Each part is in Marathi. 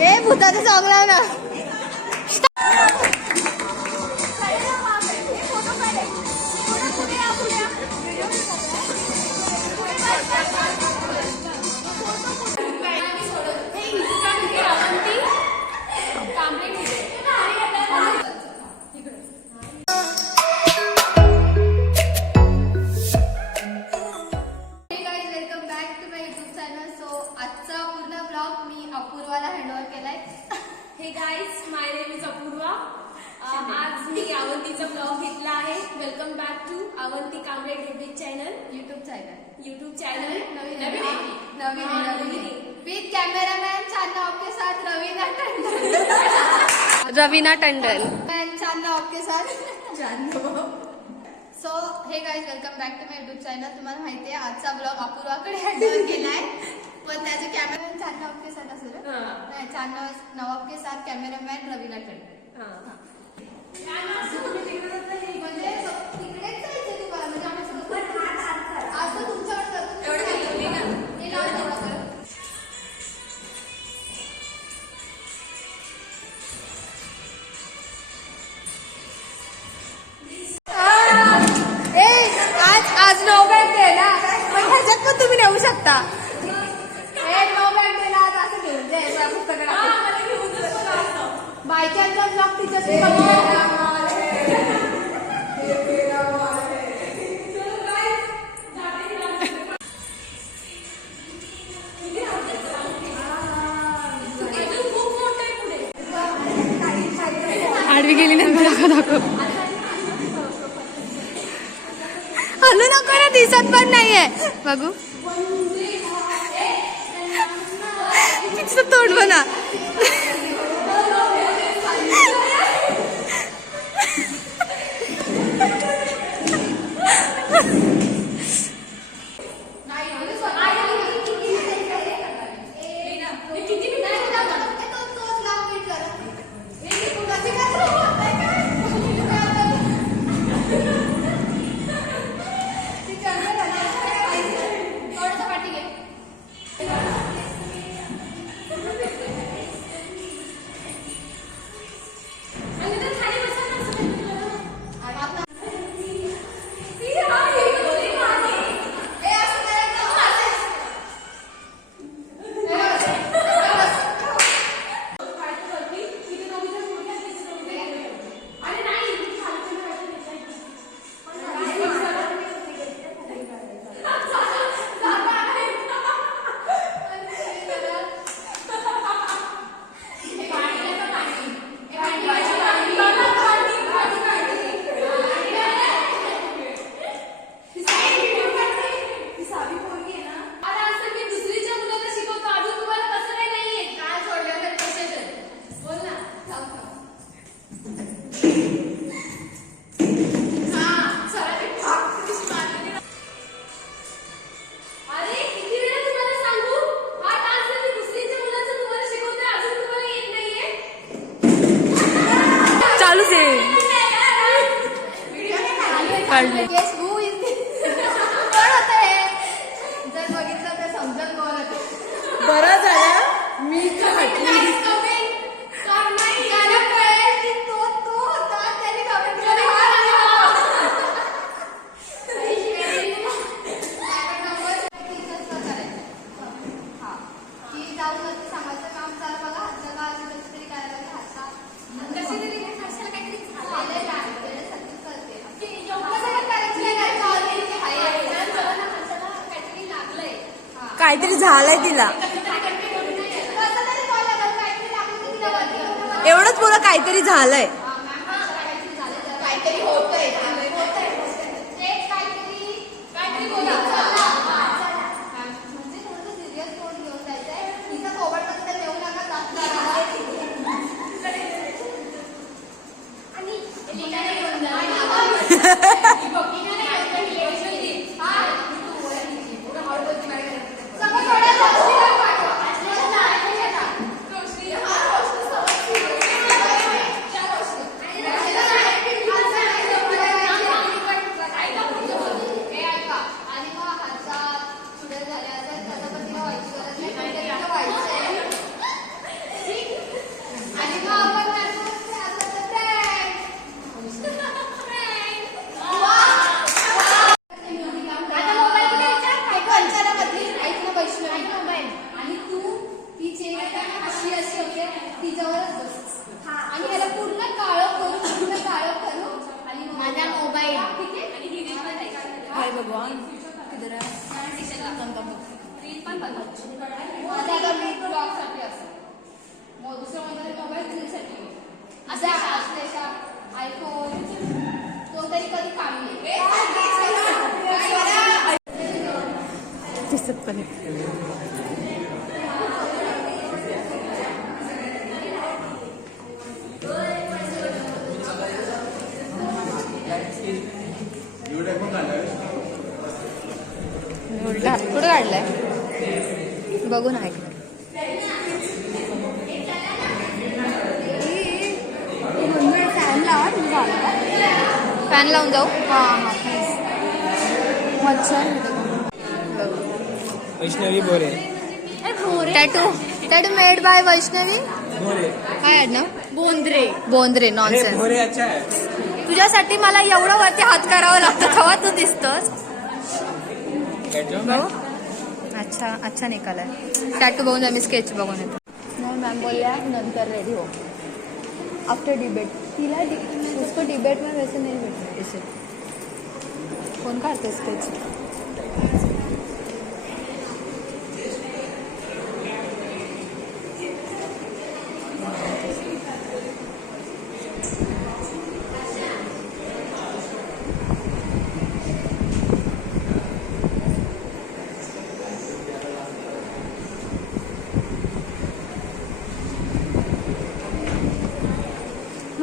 ए भूताचं सॉंग लाव ना. Hey guys, my name is Apurva. आज मी अवंतीचा ब्लॉग घेतला आहे. Welcome back to Avanti Kamble debut channel, YouTube channel नवीन विथ कैमरामैन चांदा आपके साथ रवीना टंडन. चांदा आपके साथ so hey guys, welcome back to my YouTube channel. तुम्हाला माहिती आहे आजचा ब्लॉग अपूर्वाकडे हँडओव्हर केलाय, पण त्याचे कॅमेरामॅन चांदा आपके साथ असेल. चांदा नवाब के साथ कॅमेरामॅन रवीना टंडन. म्हणजे तिकडेच जायचं तुम्हाला, म्हणजे आमच्या तुमच्याकडे आज नो बॅग दे ना, पण ह्याच्यात पण तुम्ही नेऊ शकता. नो बॅग दे ना, असं घेऊन जे पुस्तकाला बायचान्स ब्लॉग टीचर आडवी गेली नंतर दाखव. हलू नको ना, दिसत पण नाहीये. बघू तिचं तोंड बना. काढले. जर बघितलं तर समजल कोण. बरं झालं मी काहीतरी झालंय तिला, एवढंच बोला काहीतरी झालंय. आहे भगवान किधर आहे रील पण बनवायची. माझा आता मी ब्लॉगसाठी असं दुसरा माझा मोबाईल रीलसाठी असलेला आयफोन तो तरी कधी कामी नाही. दिसत पण उलटा हात कुठं काढलाय बघून ऐक. फॅन लावून जाऊ. वैष्णवी बोरे टॅटू मेड बाय वैष्णवी. काय आडनाव? बोंद्रे. नॉनसेन्स. बोरे अच्छा है. तुझ्यासाठी मला एवढं वरती हात करावं लागतं तेव्हा तू दिसतोस. अच्छा निकालाय. टॅटू बघून आम्ही स्केच बघून येतो. मॅम बोलल्या नंतर रेडी हो आफ्टर डिबेट. तिला उसको डिबेट में वैसे नहीं बैठना इसे. कौन काढते स्केच?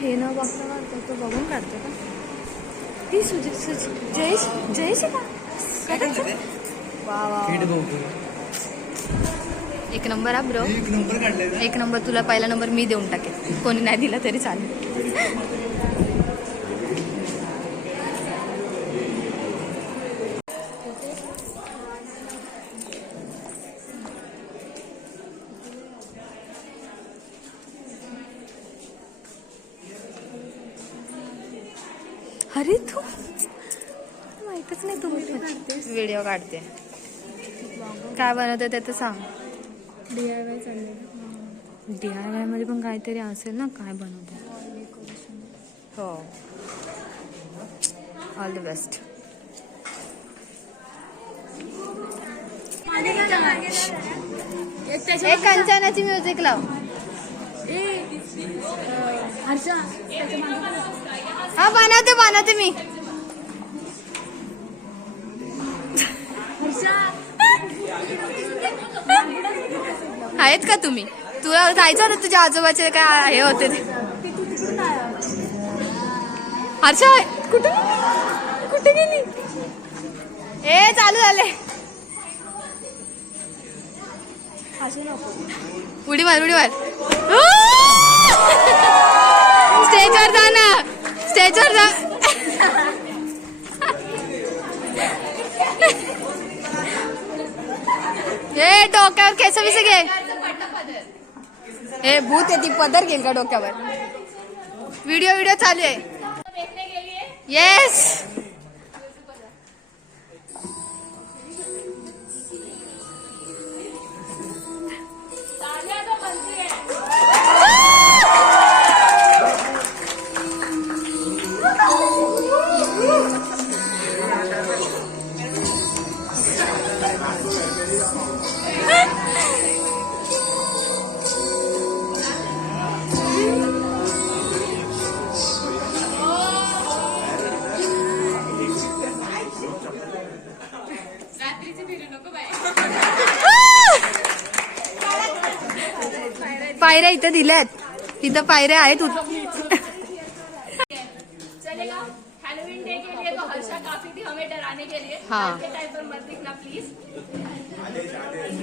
हे न बघता काढतो तो बघून काढतो का? ही जयेश का? वा एक नंबर हा ब्रो. एक नंबर तुला पहिला नंबर मी देऊन टाकेल. कोणी नाही दिला तरी चालेल. अरे तू माहितच नाही तुम्ही व्हिडिओ काढते. काय बनवते ते तर सांग. DIY मध्ये पण काहीतरी असेल ना. काय बनवते? हो ऑल द बेस्ट. एक कंचनाची म्युझिक लाव. हा बनवते मी. आहेत का तुम्ही? तुला जायचं होतं तुझ्या आजोबाचे काय हे होते ते. हर्षा कुठे गेली? ए चालू झाले. उडी मार. स्टेजवर जा ना. स्टेजवर जा. हे डोक्यावर केस बिसे घे. हे भूत येते पदर घेईल का डोक्यावर? व्हिडिओ चालू आहे. येस पायऱ्या इथे दिल्यात. इथं पायऱ्या आहेत. चलेगा. हैलोवीन डे के लिए तो हर्षा काफी थी हमें डराने के लिए. हाँ. के टाइम पर मत दिखना प्लीज.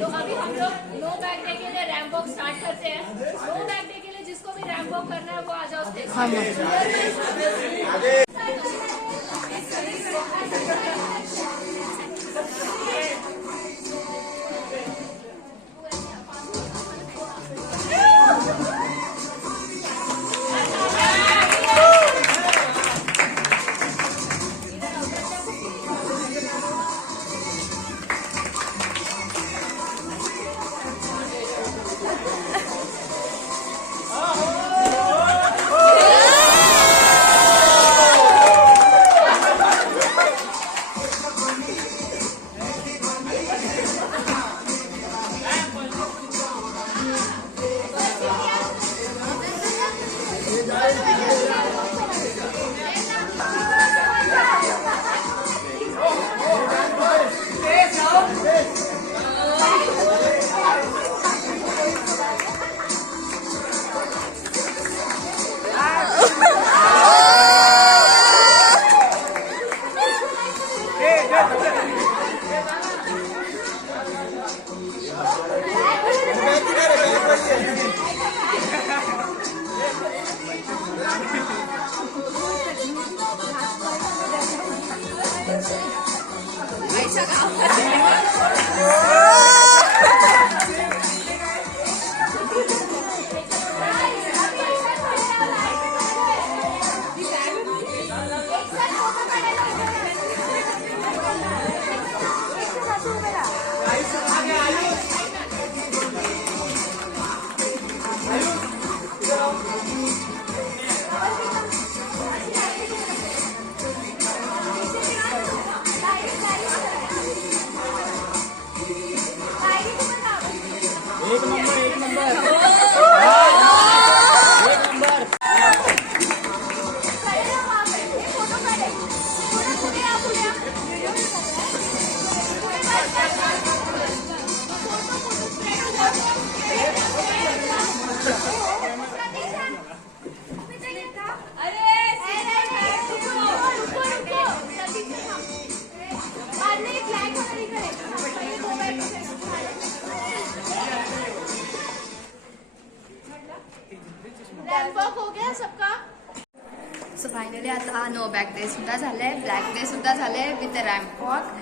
तो अभी हम लोग नो बैग डे के लिए रैंप वॉक स्टार्ट करते हैं. नो बैग डे के लिए जिसको भी रैंप वॉक करना है वो आ जाओ स्टेज. एक नंबर एक नंबर एक नंबर. हो गया सबका. सो फायनली आता नो बॅक डे सुद्धा झालंय, ब्लॅक डे सुद्धा झालंय विथ रॅम्प वॉक.